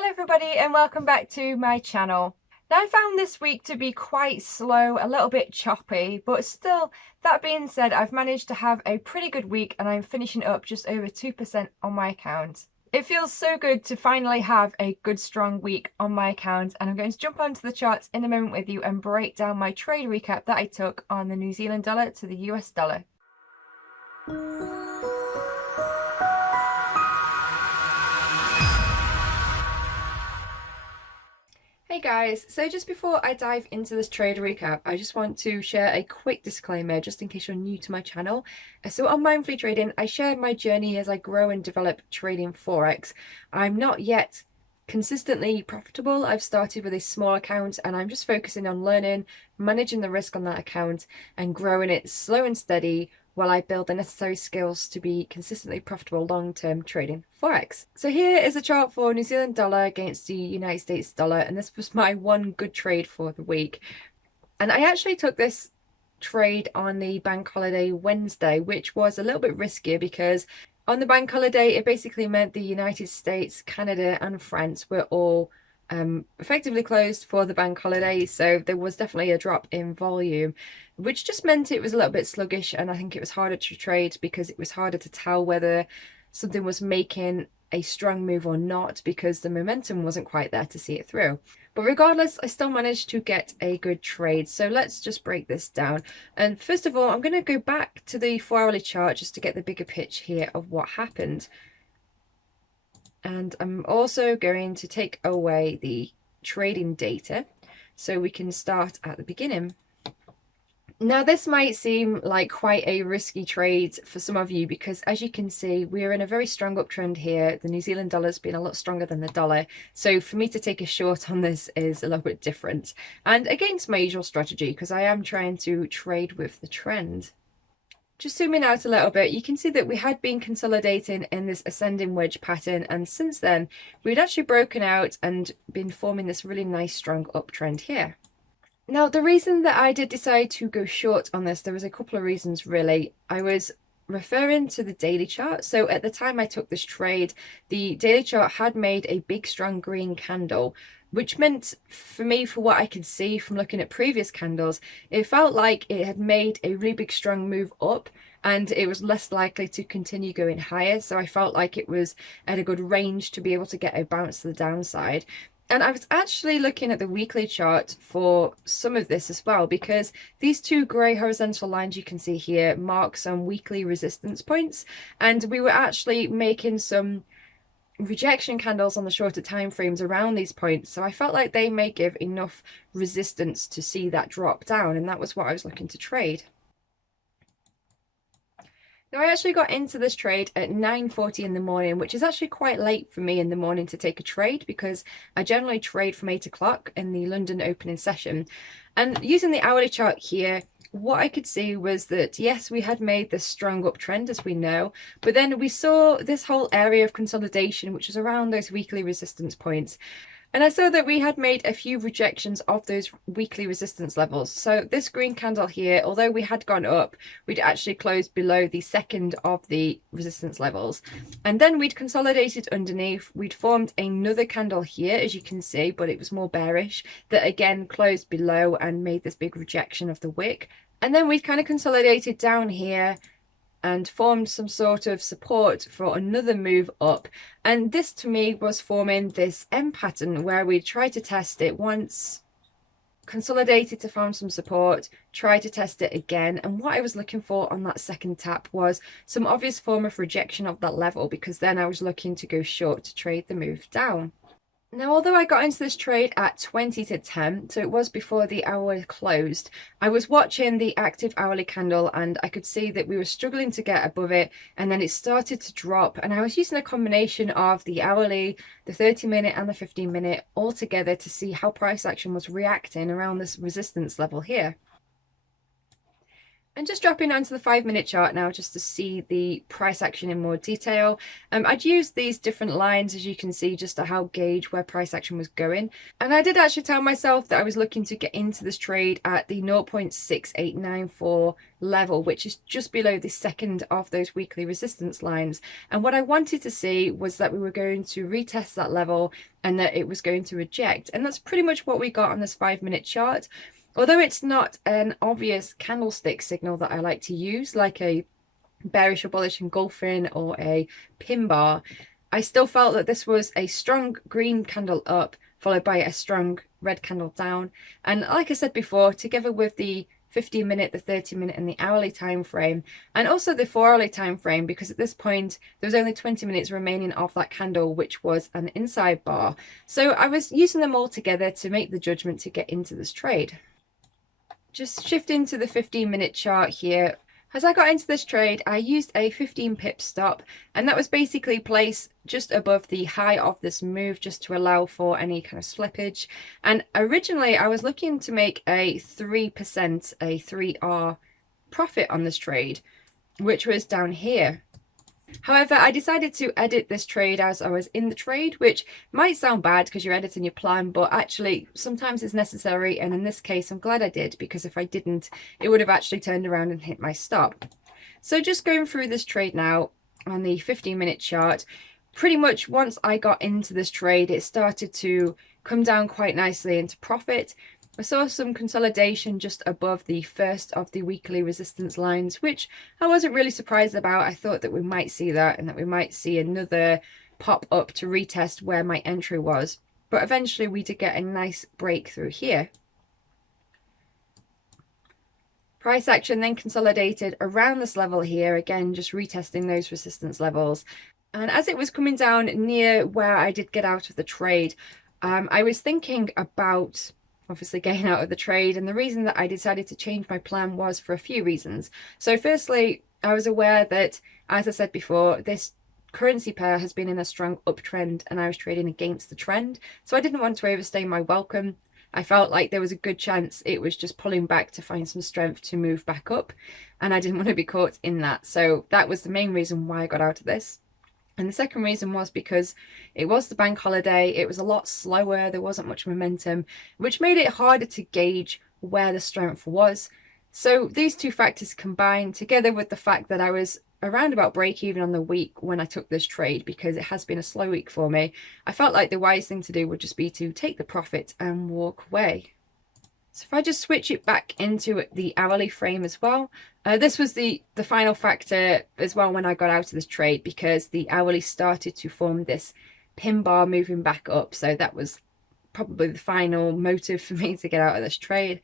Hello everybody and welcome back to my channel. Now I found this week to be quite slow, a little bit choppy, but still, that being said, I've managed to have a pretty good week and I'm finishing up just over 2% on my account. It feels so good to finally have a good strong week on my account, and I'm going to jump onto the charts in a moment with you and break down my trade recap that I took on the New Zealand dollar to the US dollar. Hey guys, so just before I dive into this trade recap, I just want to share a quick disclaimer just in case you're new to my channel. So on Mindfully Trading, I share my journey as I grow and develop trading Forex. I'm not yet consistently profitable. I've started with a small account and I'm just focusing on learning, managing the risk on that account and growing it slow and steady while I build the necessary skills to be consistently profitable long-term trading Forex. So here is a chart for New Zealand dollar against the United States dollar, and this was my one good trade for the week. And I actually took this trade on the bank holiday Wednesday, which was a little bit riskier because on the bank holiday it basically meant the United States, Canada and France were all effectively closed for the bank holiday, so there was definitely a drop in volume, which just meant it was a little bit sluggish, and I think it was harder to trade because it was harder to tell whether something was making a strong move or not because the momentum wasn't quite there to see it through. But regardless, I still managed to get a good trade. So let's just break this down. And first of all, I'm going to go back to the 4-hourly chart just to get the bigger picture here of what happened. And I'm also going to take away the trading data so we can start at the beginning. Now this might seem like quite a risky trade for some of you because, as you can see, we're in a very strong uptrend here. The New Zealand dollar's been a lot stronger than the dollar, so for me to take a short on this is a little bit different and against my usual strategy because I am trying to trade with the trend. Just zooming out a little bit, you can see that we had been consolidating in this ascending wedge pattern, and since then we'd actually broken out and been forming this really nice strong uptrend here. Now, the reason that I did decide to go short on this, there was a couple of reasons really. I was referring to the daily chart. So at the time I took this trade, the daily chart had made a big strong green candle, which meant for me, for what I could see from looking at previous candles, it felt like it had made a really big strong move up and it was less likely to continue going higher. So I felt like it was at a good range to be able to get a bounce to the downside. And I was actually looking at the weekly chart for some of this as well, because these two grey horizontal lines you can see here mark some weekly resistance points, and we were actually making some rejection candles on the shorter time frames around these points, so I felt like they may give enough resistance to see that drop down, and that was what I was looking to trade. Now, I actually got into this trade at 9:40 in the morning, which is actually quite late for me in the morning to take a trade because I generally trade from 8 o'clock in the London opening session. And using the hourly chart here, what I could see was that, yes, we had made this strong uptrend, as we know, but then we saw this whole area of consolidation, which was around those weekly resistance points. And I saw that we had made a few rejections of those weekly resistance levels. So this green candle here, although we had gone up, we'd actually closed below the second of the resistance levels. And then we'd consolidated underneath. We'd formed another candle here, as you can see, but it was more bearish, that again closed below and made this big rejection of the wick. And then we'd kind of consolidated down here and formed some sort of support for another move up. And this to me was forming this M pattern where we try to test it once, consolidated to find some support, try to test it again. And what I was looking for on that second tap was some obvious form of rejection of that level, because then I was looking to go short to trade the move down. Now, although I got into this trade at 20 to 10, so it was before the hour closed, I was watching the active hourly candle and I could see that we were struggling to get above it, and then it started to drop, and I was using a combination of the hourly, the 30-minute and the 15-minute all together to see how price action was reacting around this resistance level here. And just dropping onto the 5 minute chart now just to see the price action in more detail. I'd used these different lines, as you can see, just to help gauge where price action was going. And I did actually tell myself that I was looking to get into this trade at the 0.6894 level, which is just below the second of those weekly resistance lines. And what I wanted to see was that we were going to retest that level and that it was going to reject. And that's pretty much what we got on this 5 minute chart. Although it's not an obvious candlestick signal that I like to use, like a bearish or bullish engulfing or a pin bar, I still felt that this was a strong green candle up, followed by a strong red candle down. And like I said before, together with the 15-minute, the 30-minute and the hourly time frame, and also the 4-hourly time frame, because at this point there was only 20 minutes remaining of that candle, which was an inside bar. So I was using them all together to make the judgment to get into this trade. Just shifting to the 15-minute chart here. As I got into this trade, I used a 15 pip stop, and that was basically placed just above the high of this move just to allow for any kind of slippage. And originally I was looking to make a 3%, a 3R profit on this trade, which was down here. However, I decided to edit this trade as I was in the trade, which might sound bad because you're editing your plan, but actually sometimes it's necessary. And in this case, I'm glad I did, because if I didn't, it would have actually turned around and hit my stop. So just going through this trade now on the 15-minute chart, pretty much once I got into this trade, it started to come down quite nicely into profit. I saw some consolidation just above the first of the weekly resistance lines, which I wasn't really surprised about. I thought that we might see that and that we might see another pop up to retest where my entry was. But eventually we did get a nice breakthrough here. Price action then consolidated around this level here, again just retesting those resistance levels. And as it was coming down near where I did get out of the trade, I was thinking about obviously getting out of the trade, and the reason that I decided to change my plan was for a few reasons. So firstly, I was aware that, as I said before, this currency pair has been in a strong uptrend and I was trading against the trend, so I didn't want to overstay my welcome. I felt like there was a good chance it was just pulling back to find some strength to move back up, and I didn't want to be caught in that. So that was the main reason why I got out of this. And the second reason was because it was the bank holiday, it was a lot slower, there wasn't much momentum, which made it harder to gauge where the strength was. So these two factors combined, together with the fact that I was around about break even on the week when I took this trade, because it has been a slow week for me, I felt like the wise thing to do would just be to take the profit and walk away. So if I just switch it back into the hourly frame as well, this was the final factor as well when I got out of this trade, because the hourly started to form this pin bar moving back up. So that was probably the final motive for me to get out of this trade.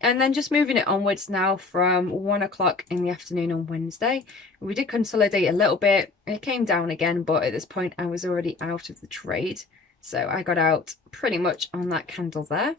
And then just moving it onwards now from 1 o'clock in the afternoon on Wednesday, we did consolidate a little bit. It came down again, but at this point I was already out of the trade. So I got out pretty much on that candle there.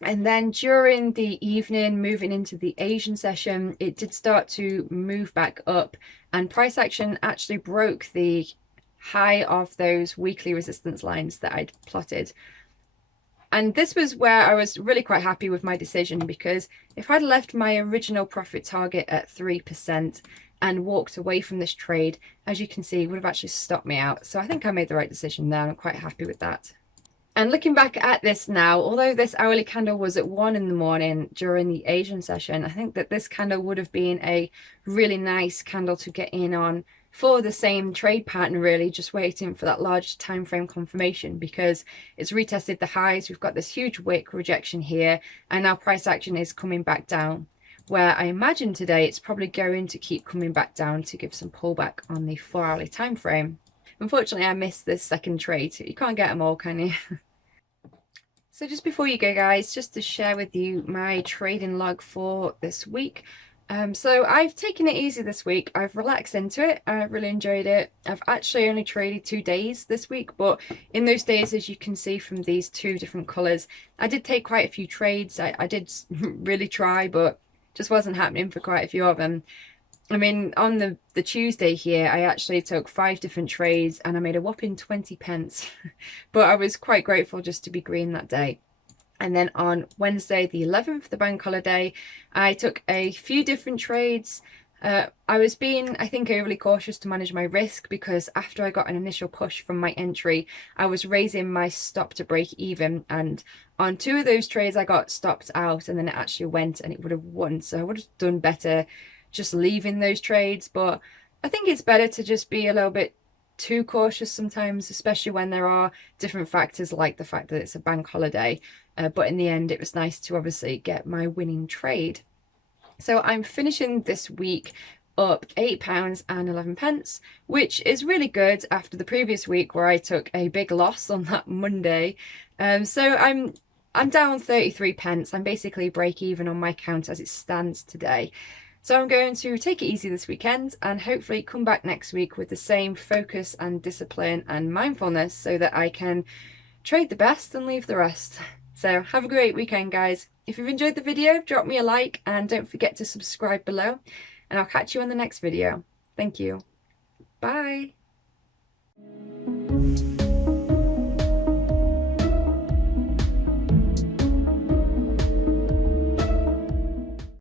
And then during the evening, moving into the Asian session, it did start to move back up, and price action actually broke the high of those weekly resistance lines that I'd plotted. And this was where I was really quite happy with my decision, because if I'd left my original profit target at 3% and walked away from this trade, as you can see, it would have actually stopped me out. So I think I made the right decision there. I'm quite happy with that. And looking back at this now, although this hourly candle was at 1 in the morning during the Asian session, I think that this candle would have been a really nice candle to get in on for the same trade pattern, really, just waiting for that large time frame confirmation, because it's retested the highs. We've got this huge wick rejection here, and now price action is coming back down, where I imagine today it's probably going to keep coming back down to give some pullback on the 4-hourly time frame. Unfortunately, I missed this second trade. You can't get them all, can you? So just before you go, guys, just to share with you my trading log for this week. So I've taken it easy this week. I've relaxed into it. I really enjoyed it. I've actually only traded 2 days this week, but in those days, as you can see from these 2 different colours, I did take quite a few trades. I did really try, but just wasn't happening for quite a few of them. I mean, on the Tuesday here, I actually took 5 different trades and I made a whopping 20 pence. But I was quite grateful just to be green that day. And then on Wednesday the 11th, the bank holiday, I took a few different trades. I was being, I think, overly cautious to manage my risk, because after I got an initial push from my entry, I was raising my stop to break even. And on 2 of those trades, I got stopped out, and then it actually went and it would have won. So I would have done better just leaving those trades. But I think it's better to just be a little bit too cautious sometimes, especially when there are different factors like the fact that it's a bank holiday. But in the end, it was nice to obviously get my winning trade. So I'm finishing this week up £8.11, which is really good after the previous week where I took a big loss on that Monday. So I'm down 33 pence. I'm basically break even on my account as it stands today. So I'm going to take it easy this weekend and hopefully come back next week with the same focus and discipline and mindfulness so that I can trade the best and leave the rest. So have a great weekend, guys. If you've enjoyed the video, drop me a like and don't forget to subscribe below, and I'll catch you on the next video. Thank you. Bye.